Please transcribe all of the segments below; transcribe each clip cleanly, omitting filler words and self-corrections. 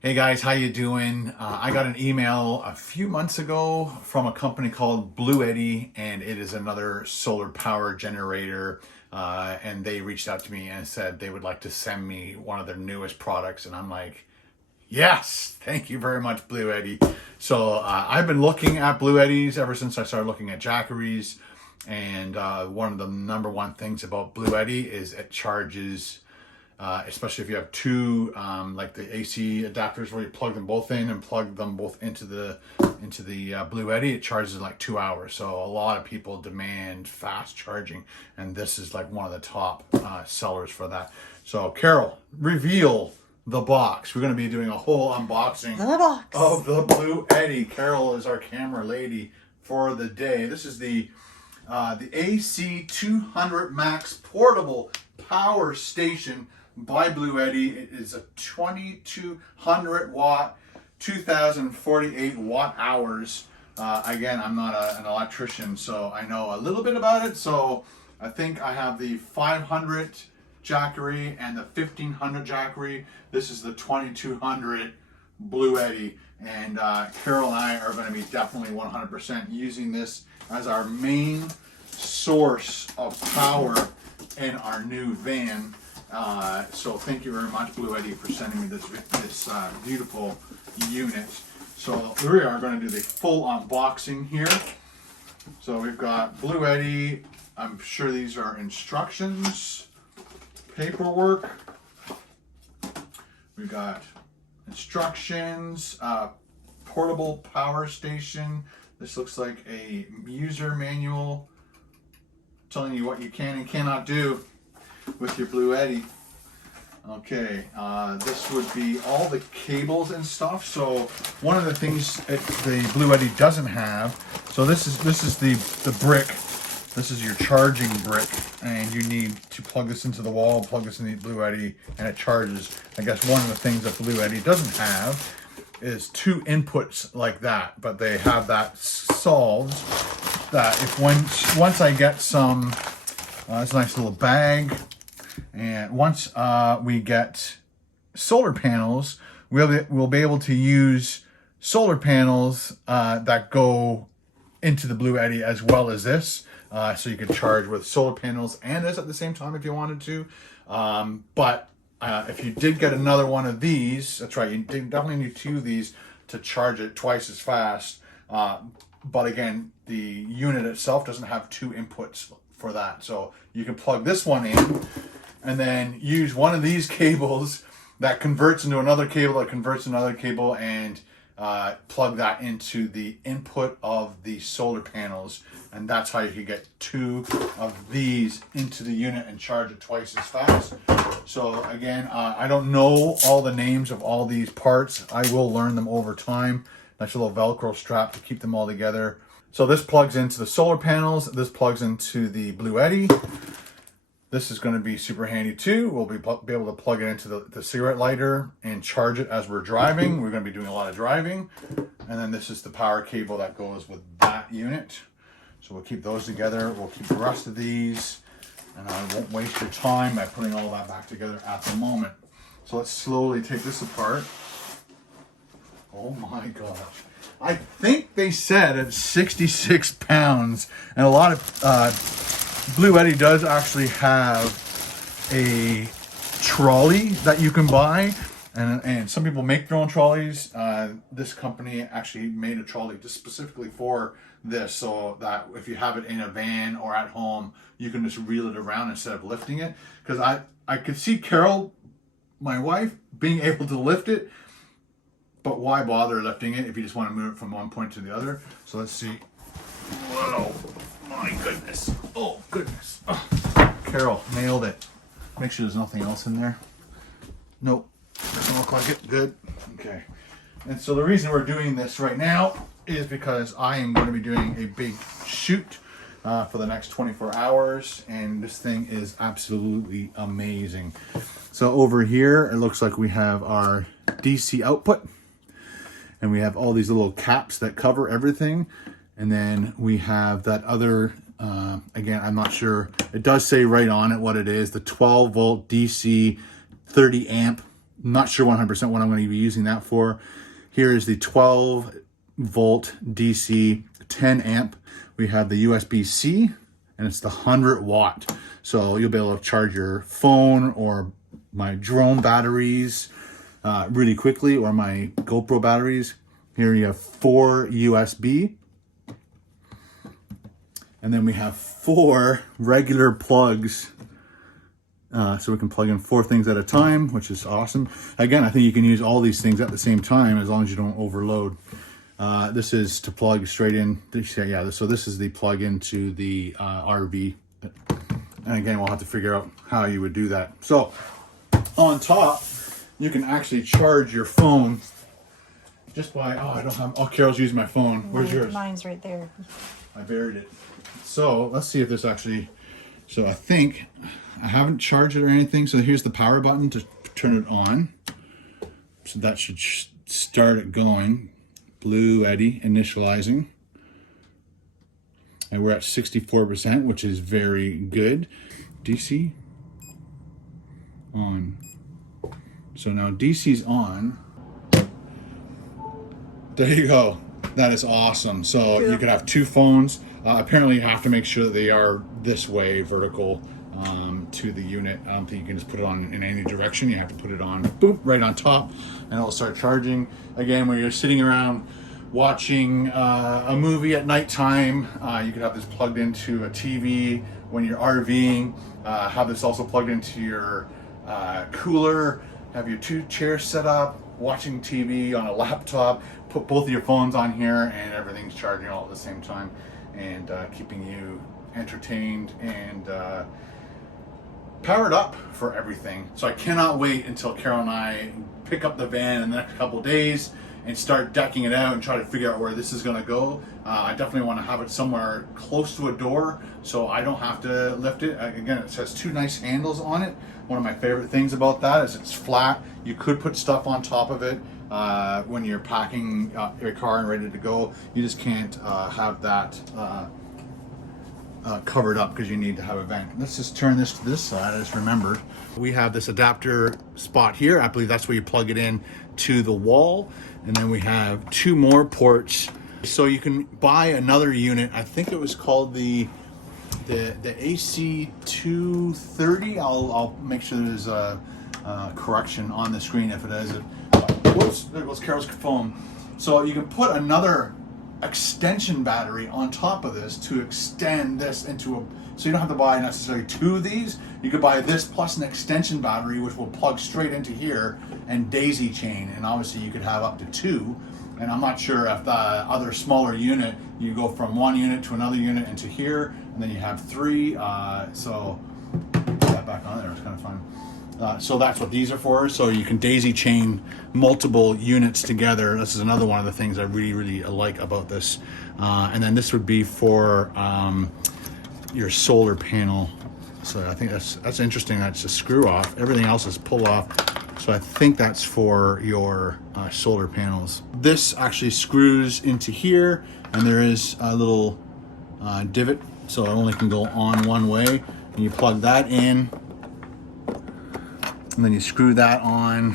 Hey guys, how you doing? I got an email a few months ago from a company called Bluetti, and it is another solar power generator. And they reached out to me and said they would like to send me one of their newest products, and I'm like, yes, thank you very much, Bluetti. So I've been looking at Bluettis ever since I started looking at Jackeries, and one of the number one things about Bluetti is it charges. Especially if you have two, like the AC adapters where you plug them both in and plug them both into the Bluetti, it charges like 2 hours. So a lot of people demand fast charging, and this is like one of the top sellers for that. So Carol, reveal the box. We're going to be doing a whole unboxing of the Bluetti. Carol is our camera lady for the day. This is the AC200MAX portable power station by Bluetti. It is a 2200 watt, 2048 watt hours. Again, I'm not an electrician, so I know a little bit about it. So I think I have the 500 Jackery and the 1500 Jackery. This is the 2200 Bluetti, and Carol and I are going to be definitely 100% using this as our main source of power in our new van. So thank you very much, Bluetti, for sending me this beautiful unit. So we are going to do the full unboxing here. So we've got Bluetti. I'm sure these are instructions, paperwork. We've got instructions, portable power station. This looks like a user manual telling you what you can and cannot do with your Bluetti. Okay, this would be all the cables and stuff. So one of the things the Bluetti doesn't have, so this is the brick. This is your charging brick, and you need to plug this into the wall, plug this in the Bluetti, and it charges. I guess one of the things that Bluetti doesn't have is two inputs like that, but they have that solved. That if once I get some, it's a nice little bag. And once we get solar panels, we'll be able to use solar panels that go into the Bluetti as well as this. So you can charge with solar panels and this at the same time if you wanted to. But if you did get another one of these, that's right, you definitely need two of these to charge it twice as fast. But again, the unit itself doesn't have two inputs for that. So you can plug this one in and then use one of these cables that converts into another cable that converts to another cable, and plug that into the input of the solar panels. And that's how you can get two of these into the unit and charge it twice as fast. So again, I don't know all the names of all these parts. I will learn them over time. Nice little Velcro strap to keep them all together. So this plugs into the solar panels. This plugs into the Bluetti. This is going to be super handy too. We'll be able to plug it into the cigarette lighter and charge it as we're driving. We're going to be doing a lot of driving. And then this is the power cable that goes with that unit. So we'll keep those together. We'll keep the rest of these. And I won't waste your time by putting all that back together at the moment. So let's slowly take this apart. Oh my gosh. I think they said it's 66 pounds. And a lot of Bluetti does actually have a trolley that you can buy. And some people make their own trolleys. This company actually made a trolley just specifically for this, so that if you have it in a van or at home, you can just reel it around instead of lifting it. Because I could see Carol, my wife, being able to lift it, but why bother lifting it if you just want to move it from one point to the other? So let's see. Whoa, my goodness. Oh, goodness. Oh. Carol, nailed it. Make sure there's nothing else in there. Nope. Doesn't look like it. Good. Okay. And so the reason we're doing this right now is because I am going to be doing a big shoot for the next 24 hours, and this thing is absolutely amazing. So over here, it looks like we have our DC output, and we have all these little caps that cover everything. And then we have that other, again, I'm not sure. It does say right on it what it is, the 12 volt DC 30 amp Not sure 100% what I'm going to be using that for. Here is the 12 volt DC 10 amp. We have the USB-C, and it's the 100 watt. So you'll be able to charge your phone or my drone batteries really quickly, or my GoPro batteries. Here you have 4 USB. And then we have 4 regular plugs. So we can plug in 4 things at a time, which is awesome. Again, I think you can use all these things at the same time as long as you don't overload. This is to plug straight in. Yeah, so this is the plug into the RV. And again, we'll have to figure out how you would do that. So on top, you can actually charge your phone just by, Carol's using my phone. Where's yours? Mine's right there. I buried it. So let's see if this actually, so I think I haven't charged it or anything. So here's the power button to turn it on. So that should start it going. Bluetti initializing. And we're at 64%, which is very good. DC on. So now DC's on. There you go. That is awesome. So you could have 2 phones. Apparently you have to make sure that they are this way, vertical to the unit. I don't think you can just put it on in any direction. You have to put it on, boop, right on top, and it'll start charging. Again, when you're sitting around watching a movie at nighttime, you could have this plugged into a TV. When you're RVing, have this also plugged into your cooler. Have your 2 chairs set up, watching TV on a laptop. Put both of your phones on here, and everything's charging all at the same time, and keeping you entertained and powered up for everything. So I cannot wait until Carol and I pick up the van in the next couple of days and start decking it out and try to figure out where this is going to go. I definitely want to have it somewhere close to a door so I don't have to lift it. Again, it has 2 nice handles on it. One of my favorite things about that is it's flat. You could put stuff on top of it when you're packing your car and ready to go. You just can't have that covered up because you need to have a vent. Let's just turn this to this side. I just remembered we have this adapter spot here. I believe that's where you plug it in to the wall, and then we have 2 more ports. So you can buy another unit. I think it was called the AC230. I'll make sure there's a correction on the screen if it is. Whoops, there goes Carol's phone. So you can put another extension battery on top of this to extend this into a, so you don't have to buy necessarily 2 of these. You could buy this plus an extension battery, which will plug straight into here and daisy chain, and obviously you could have up to 2. And I'm not sure if the other smaller unit, you go from 1 unit to another unit into here, and then you have 3. So put that back on there, it's kind of fun. So that's what these are for. So you can daisy chain multiple units together. This is another one of the things I really, really like about this. And then this would be for your solar panel. So I think that's interesting. That's a screw off. Everything else is pull off. So I think that's for your solar panels. This actually screws into here, and there is a little divot, so it only can go on one way. And you plug that in, and then you screw that on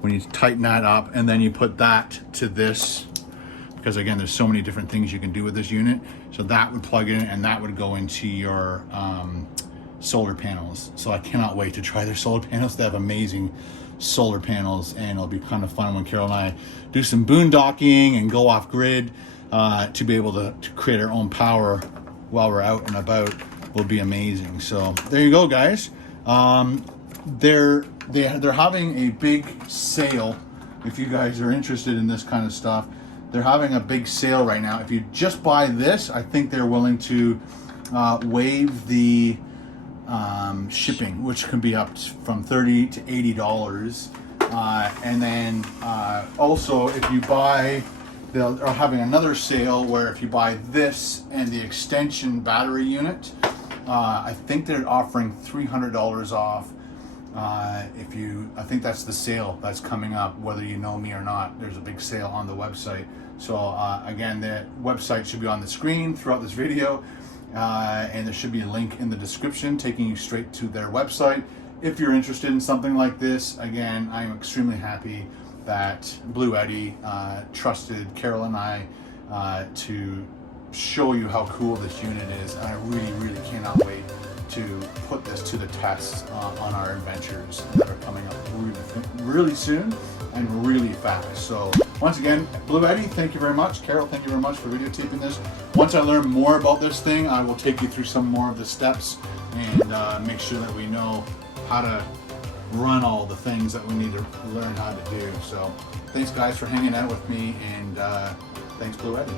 when you tighten that up, and then you put that to this, because again, there's so many different things you can do with this unit. So that would plug in, and that would go into your solar panels. So I cannot wait to try their solar panels. They have amazing solar panels, and it'll be kind of fun when Carol and I do some boondocking and go off grid to be able to create our own power while we're out and about. Will be amazing. So there you go, guys. They're having a big sale. If you guys are interested in this kind of stuff, they're having a big sale right now. If you just buy this, I think they're willing to waive the shipping, which can be up from $30 to $80. And then also, if you buy, they're having another sale where if you buy this and the extension battery unit, I think they're offering $300 off. I think that's the sale that's coming up, whether you know me or not. There's a big sale on the website. So again, the website should be on the screen throughout this video, and there should be a link in the description taking you straight to their website. if you're interested in something like this, again, I'm extremely happy that Bluetti trusted Carol and I to show you how cool this unit is, and I really cannot wait to put this to the test on our adventures that are coming up really soon and really fast. So once again, Bluetti, thank you very much. Carol, thank you very much for videotaping this. Once I learn more about this thing, I will take you through some more of the steps and make sure that we know how to run all the things that we need to learn how to do. So thanks guys for hanging out with me, and thanks Bluetti.